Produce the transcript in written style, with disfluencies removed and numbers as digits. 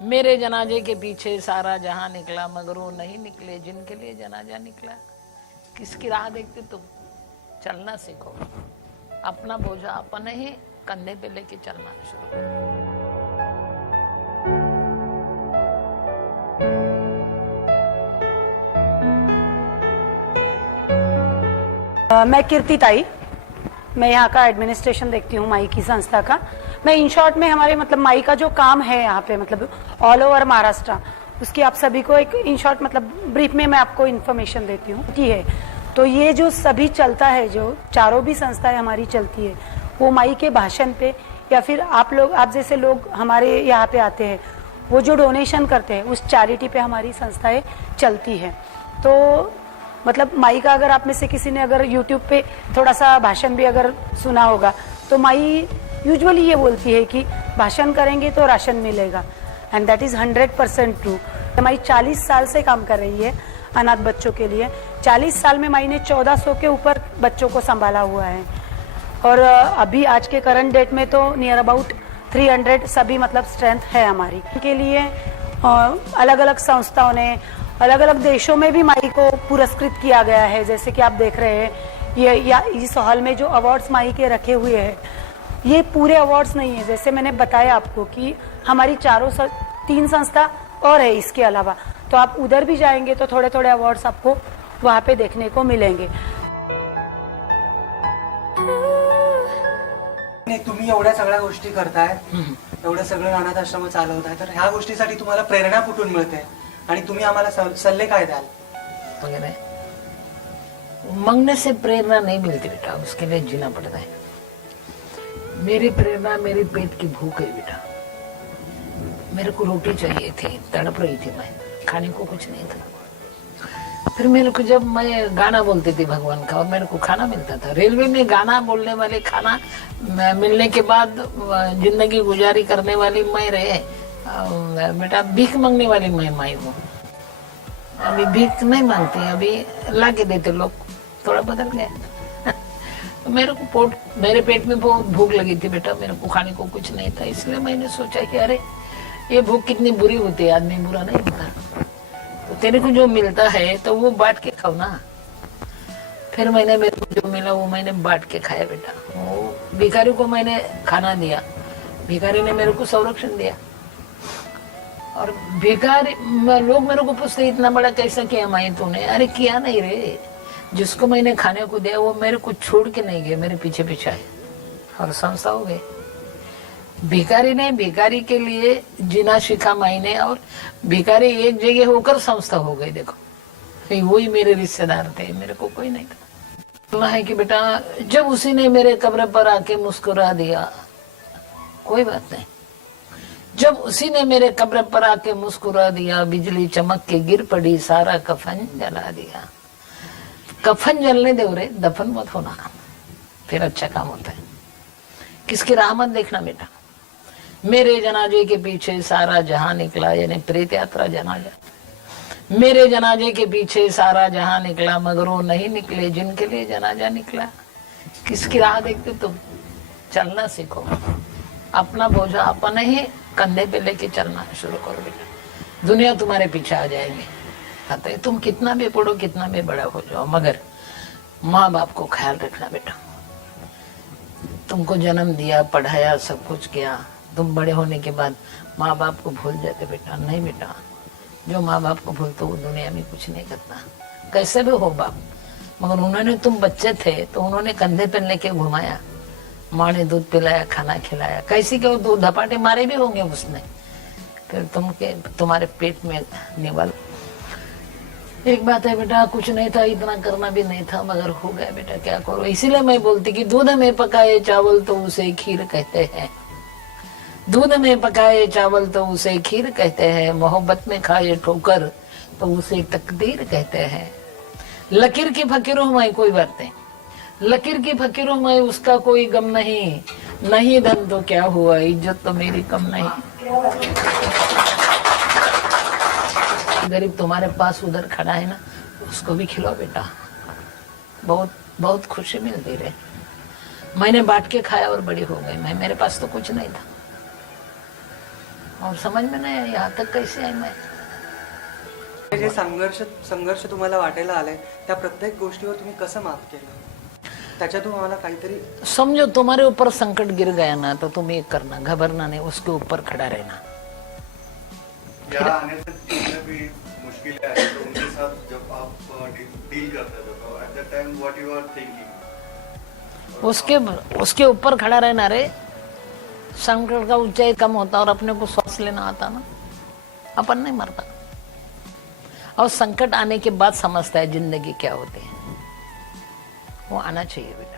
मेरे जनाजे के पीछे सारा जहां निकला, मगर वो नहीं निकले जिनके लिए जनाजा निकला। किसकी राह देखते तुम? चलना सीखो, अपना बोझा अपने ही कंधे पे लेके चलना शुरू करो। मैं कीर्ति ताई, मैं यहाँ का एडमिनिस्ट्रेशन देखती हूँ माई की संस्था का। मैं इन शॉर्ट में हमारे मतलब माई का जो काम है यहाँ पे मतलब ऑल ओवर महाराष्ट्र, उसकी आप सभी को एक इन शॉर्ट मतलब ब्रीफ में मैं आपको इन्फॉर्मेशन देती हूँ की है। तो ये जो सभी चलता है, जो चारों भी संस्थाएं हमारी चलती है, वो माई के भाषण पे या फिर आप जैसे लोग हमारे यहाँ पे आते हैं, वो जो डोनेशन करते हैं उस चैरिटी पे हमारी संस्थाएं चलती है। तो मतलब माई का अगर आप में से किसी ने अगर यूट्यूब पे थोड़ा सा भाषण भी अगर सुना होगा, तो माई यूजुअली ये बोलती है कि भाषण करेंगे तो राशन मिलेगा, एंड दैट इज 100% ट्रू। माई 40 साल से काम कर रही है अनाथ बच्चों के लिए। 40 साल में माई ने 1400 के ऊपर बच्चों को संभाला हुआ है, और अभी आज के करंट डेट में तो नियर अबाउट 300 सभी मतलब स्ट्रेंथ है हमारी के लिए। अलग अलग संस्थाओं ने अलग अलग देशों में भी माई को पुरस्कृत किया गया है। जैसे कि आप देख रहे हैं ये इस हॉल में जो अवार्ड्स माई के रखे हुए हैं, ये पूरे अवार्ड्स नहीं है। जैसे मैंने बताया आपको कि हमारी 3 संस्था और है इसके अलावा, तो आप उधर भी जाएंगे तो थोड़े थोड़े अवार्ड्स आपको वहाँ पे देखने को मिलेंगे। तुम्ही एवढ्या सगळ्या गोष्टी करताय, एवढं सगळं अनाथ आश्रम चालवताय, तर ह्या गोष्टीसाठी तुम्हाला प्रेरणा कुठून मिळते आणि तुम्ही आम्हाला सल्ले काय द्याल? वगैरह मांगने से प्रेरणा नहीं मिलती बेटा, उसके लिए जीना पड़ता है। मेरी प्रेरणा मेरी पेट की भूख है बेटा। मेरे को रोटी चाहिए थी, तड़प रही थी मैं, खाने को कुछ नहीं था। फिर मेरे को जब मैं गाना बोलती थी भगवान का और मेरे को खाना मिलता था, रेलवे में गाना बोलने वाले खाना मिलने के बाद जिंदगी गुजारी करने वाली मैं रहे बेटा, भीख मांगने वाली मैं माई हूँ। अभी भीख नहीं मांगती, अभी ला के देते लोग, थोड़ा बदल गया। मेरे पेट में बहुत भूख लगी थी बेटा, मेरे को खाने को कुछ नहीं था, इसलिए मैंने सोचा कि अरे ये भूख कितनी बुरी होती है, आदमी बुरा नहीं होता, तो तेरे को जो मिलता है तो वो बांट के खाओ ना। फिर मेरे को जो मिला वो मैंने बांट के खाया बेटा। वो भिखारी को मैंने खाना दिया, भिखारी ने मेरे को संरक्षण दिया। और भिखारी लोग मेरे को पूछते इतना बड़ा कैसा किया माई तूने? अरे किया नहीं रे, जिसको मैंने खाने को दिया वो मेरे को छोड़ के नहीं गए, मेरे पीछे पीछे आए और संस्था हो गए। भिखारी ने भिखारी के लिए जीना सीखा मायने, और भिखारी एक जगह होकर संस्था हो गई। देखो वही मेरे रिश्तेदार थे, मेरे को कोई नहीं था। सुना है कि बेटा जब उसी ने मेरे कब्र पर आके मुस्कुरा दिया, कोई बात नहीं, जब उसी ने मेरे कब्र पर आके मुस्कुरा दिया, बिजली चमक के गिर पड़ी, सारा कफन जला दिया। कफन जलने दो रे, दफन मत होना, फिर अच्छा काम होता है। किसकी रहमत देखना बेटा। मेरे जनाजे के पीछे सारा जहां निकला, यानी प्रेत यात्रा जनाजा। मेरे जनाजे के पीछे सारा जहां निकला, मगर वो नहीं निकले जिनके लिए जनाजा निकला। किसकी राह देखते तुम? चलना सीखो, अपना बोझा अपने ही कंधे पे लेके चलना शुरू करो बेटा, दुनिया तुम्हारे पीछे आ जाएगी। अतः तुम कितना भी पढ़ो, कितना भी बड़ा हो जाओ, मगर माँ बाप को ख्याल रखना बेटा। तुमको जन्म दिया, पढ़ाया, सब कुछ किया, तुम बड़े होने के बाद माँ बाप को भूल जाते बेटा? नहीं बेटा, जो माँ बाप को भूलते वो दुनिया में कुछ नहीं करता। कैसे भी हो बाप, मगर उन्होंने, तुम बच्चे थे तो उन्होंने कंधे पे लेके घुमाया, माँ ने दूध पिलाया, खाना खिलाया, कैसी के वो 2 धपाटे मारे भी होंगे उसने, फिर तुम्हारे पेट में निवल। एक बात है बेटा, कुछ नहीं था, इतना करना भी नहीं था, मगर हो गया बेटा, क्या करो। इसीलिए मैं बोलती कि दूध में पकाए चावल तो उसे खीर कहते हैं, दूध में पकाए चावल तो उसे खीर कहते हैं, मोहब्बत में खाए ठोकर तो उसे तकदीर कहते हैं। लकीर की फकीरों में कोई बात नहीं, लकीर की फकीरों में उसका कोई गम नहीं, नहीं धन तो क्या हुआ, इज्जत तो मेरी कम नहीं। गरीब तुम्हारे पास उधर खड़ा है ना, उसको भी खिलाओ बेटा, बहुत बहुत खुशी मिलती रहे। मैंने बांट के खाया और बड़ी हो गई मैं, मेरे पास तो कुछ नहीं था। और समझ में नहीं आया यहाँ तक कैसे आई मैं। जे संघर्ष तुम्हाला वाटायला आलाय त्या प्रत्येक गोष्टीवर तुम्ही कसं मात केलं, त्याच्यातून आम्हाला काहीतरी समझो तुम्हारे ऊपर संकट गिर गया ना तो तुम ये करना, घबरना नहीं, उसके ऊपर खड़ा रहना। यहाँ आने तक जितने भी मुश्किलें आई तो उनके साथ जब आप डील करते थे तो at that time what you are thinking? उसके ऊपर खड़ा रहना रे। संकट का ऊंचाई कम होता और अपने को श्वास लेना आता ना, अपन नहीं मरता। और संकट आने के बाद समझता है जिंदगी क्या होती है, वो आना चाहिए बेटा।